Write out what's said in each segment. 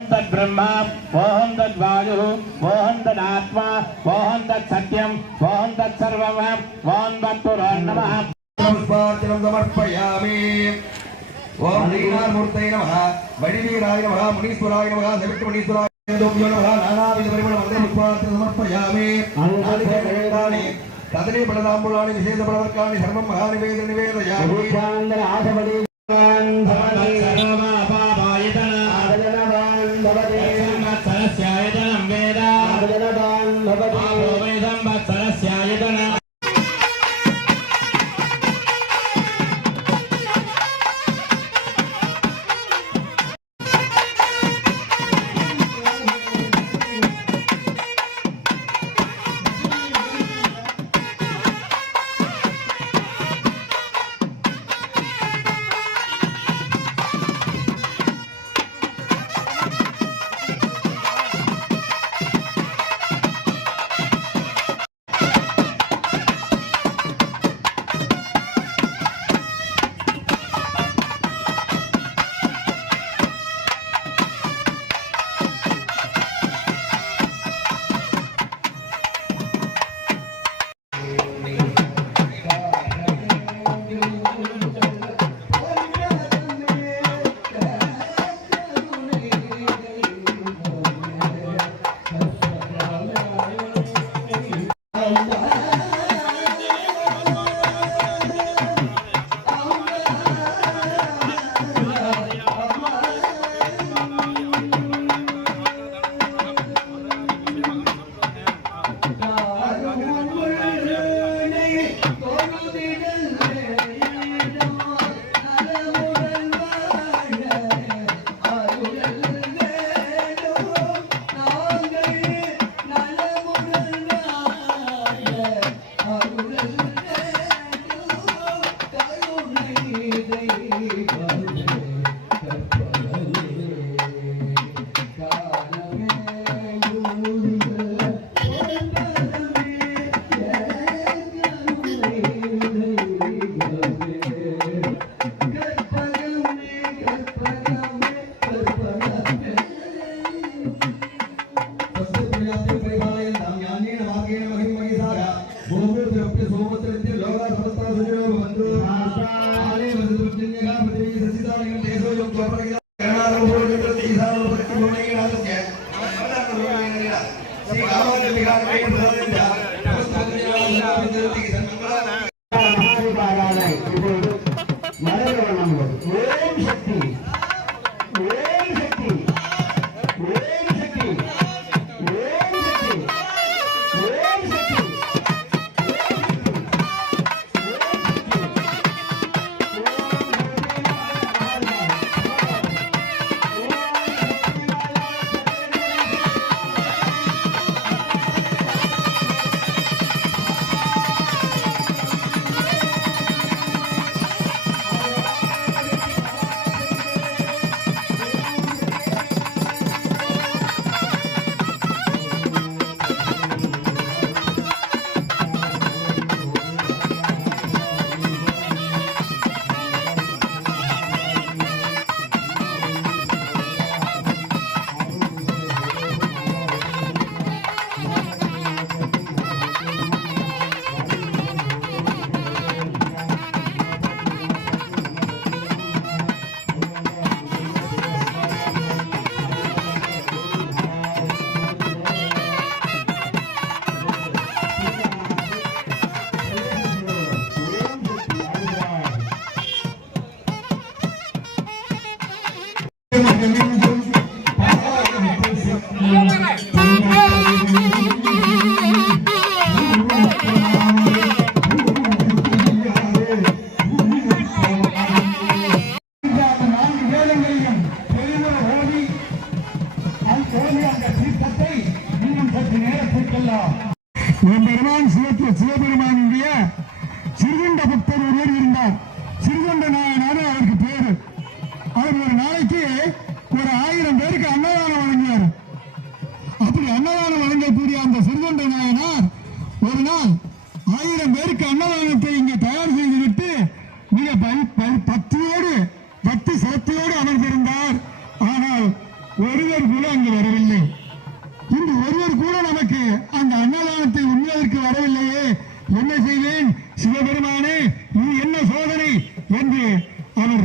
तद्ब्रह्मा ओम तद्वायुः ओम तदात्मा ओम तत्सत्यम् ओम तत्सर्वम् ओम तत्पुरुषोत्तमः पुष्पार्चनं समर्पयामि। ओम दीनामूर्तये नमः, वैदिवीराय नमः, मुनीश्वराय नमः, सवितृमुनीश्वराय नमः, नानाविधपरिमलमन्त्र पुष्पार्चनं समर्पयामि। आनन्दवेदानि कदली बलदाम्बुलानि विशेषबलवर्काणि सर्वं महानिवेदन निवेदयामि। சிவபெருமானுடைய சிறுகண்ட பக்தர் ஒருவர் இருந்தார். சிறுகண்ட நாயனார் அவருக்கு பேரு. அவர் ஒரு நாளைக்கு ஒரு 1000 பேருக்கு அன்னதானம் வழங்குவார். அப்படி அன்னதானம் வழங்கக்கூடிய அந்த சிறுகண்ட நாயனார் ஒரு நாள் 1000 பேருக்கு அன்னதானத்தை இங்கே தயார் செய்துவிட்டு மிக பக்தியோடு பக்தி சிரத்தையோடு அமர்ந்திருந்தார். ஆனால் ஒருவர் ஒருவர் கூட அங்கு வரவில்லை. இன்று ஒருவர் கூட நமக்கு அந்த அன்னதானத்தை உண்மையதற்கு வரவில்லையே, என்ன செய்வேன் சிவபெருமானே, இது என்ன சோதனை என்று அவர்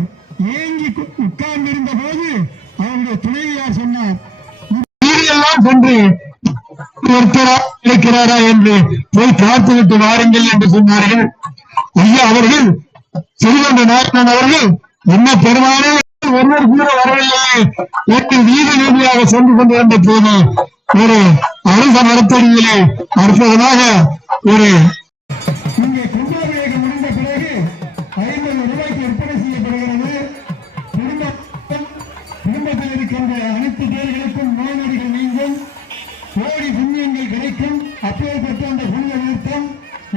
ஏங்கி உட்கார்ந்திருந்த போது அவருடைய துணைவியார் சொன்னார், எல்லாம் சென்று இருக்கிறாரா என்று போய் பார்த்துவிட்டு வாருங்கள் என்று சொன்னார்கள். ஐயா அவர்கள் சிறுவந்த நாயகன் அவர்கள் என்ன பெருமானே ஒருவர் கூட வரவில்லையே என்று வீதி வீதியாக சென்று கொண்டிருந்த போது ஒரு அரச மரத்தடியிலே அற்புதமாக ஒரு இங்கே கும்பாபிஷேகம் முடிந்த பிறகு 50 ரூபாய்க்கு விற்பனை செய்யப்படுகிறது. குடும்பத்தில் இருக்கின்ற அனைத்து பேர்களுக்கும் நோய் நொடிகள் நீங்கும், கோடி புண்ணியங்கள் கிடைக்கும். அப்பேற்பட்ட அந்த புண்ணிய நிறுத்தம்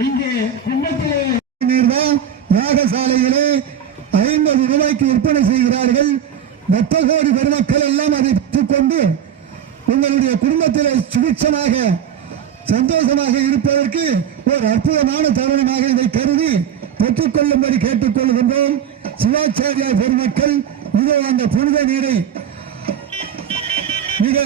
இங்கே கும்பத்திலே யாகசாலையிலே 50 ரூபாய்க்கு விற்பனை செய்கிறார்கள். 10 கோடி பெருமக்கள் எல்லாம் அதை பெற்றுக்கொண்டு உங்களுடைய குடும்பத்தில் சுபிட்சமாக சந்தோஷமாக இருப்பதற்கு ஒரு அற்புதமான தருணமாக இதை கருதி பெற்றுக்கொள்ளும்படி கேட்டுக்கொள்கின்றோம். சிவாச்சாரியார் பெருமக்கள் இதோ அந்த புனித நீரை மிக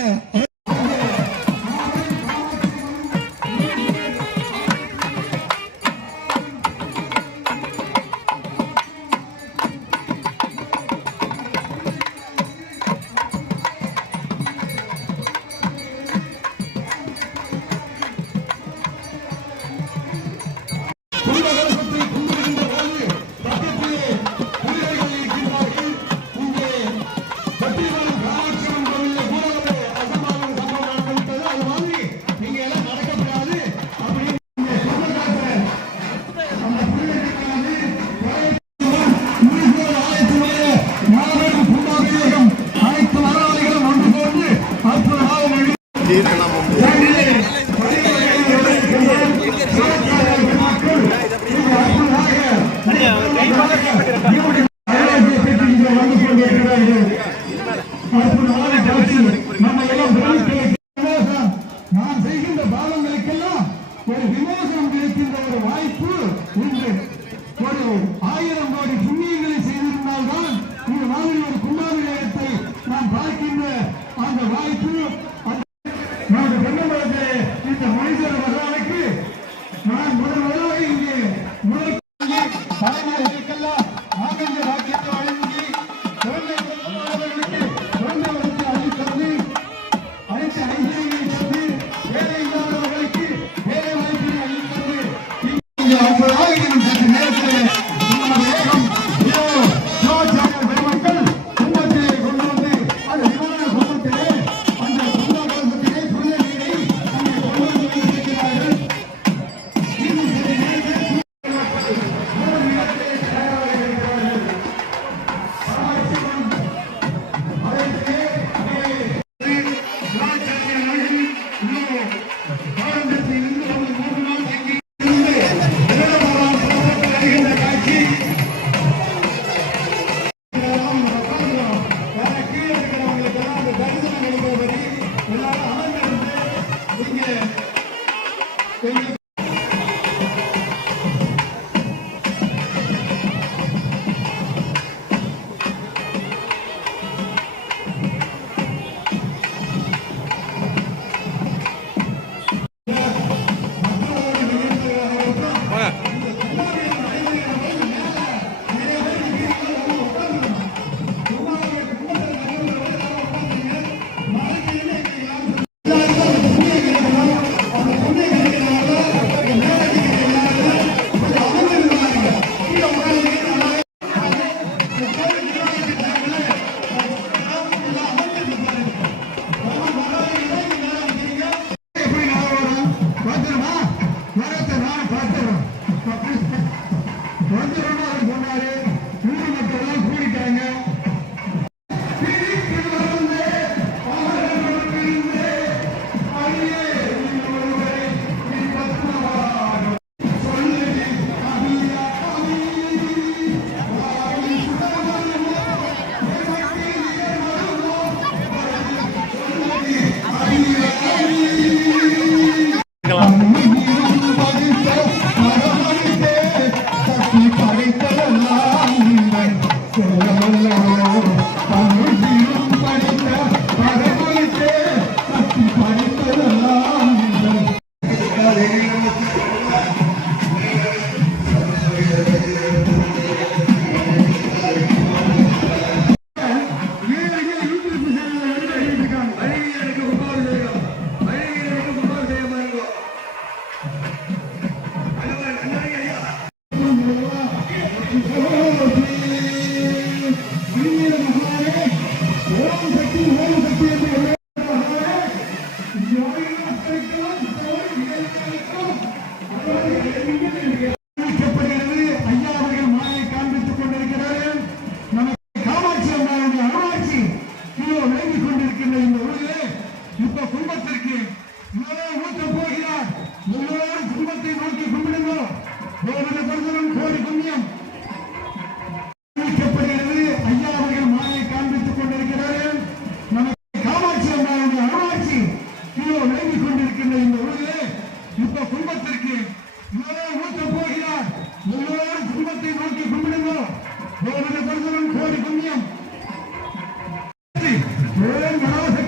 நாம் செய்கின்ற பாவங்களுக்கெல்லாம் ஒரு விமோசனம் கிடைக்கின்ற ஒரு வாய்ப்பு உண்டு. ஒரு 1000 கோடி புண்ணியங்களை செய்திருந்தால்தான் இந்த மாதிரி ஒரு கும்பாபிஷேகத்தை நாம் பார்க்கின்ற அந்த வாய்ப்பு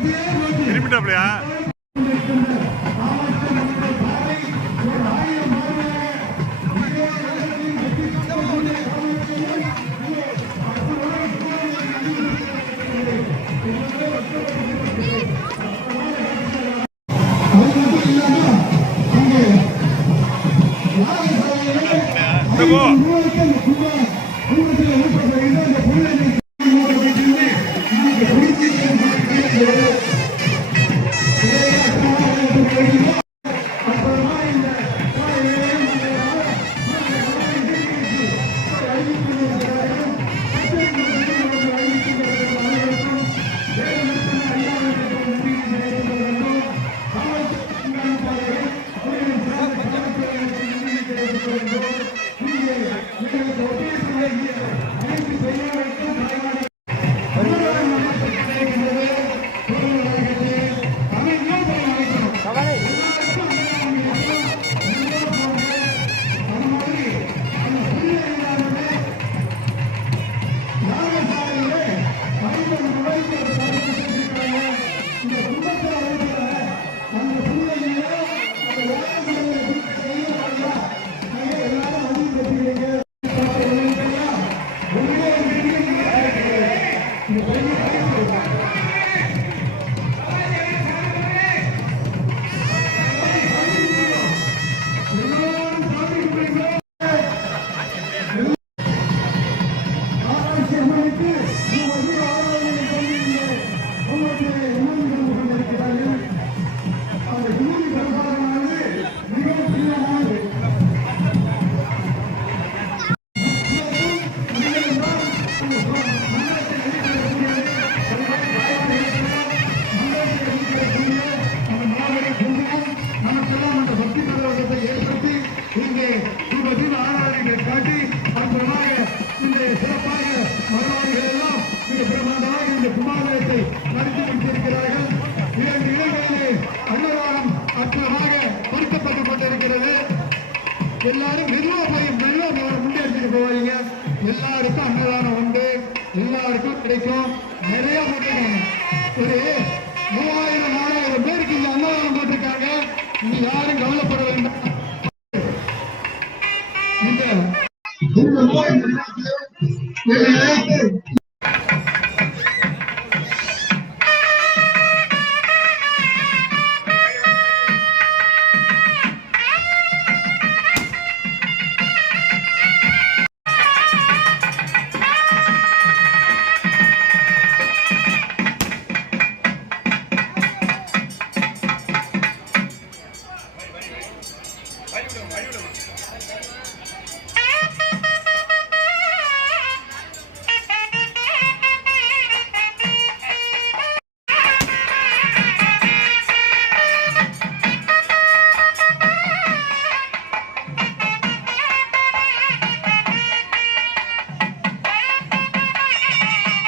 திரும்பிட்டாப்லையா எல்லாரும் மெல்ல முன்னேற்றிட்டு போவீங்க. எல்லாருக்கும் அன்னதானம் உண்டு, எல்லாருக்கும் கிடைக்கும். நிறைய ஒரு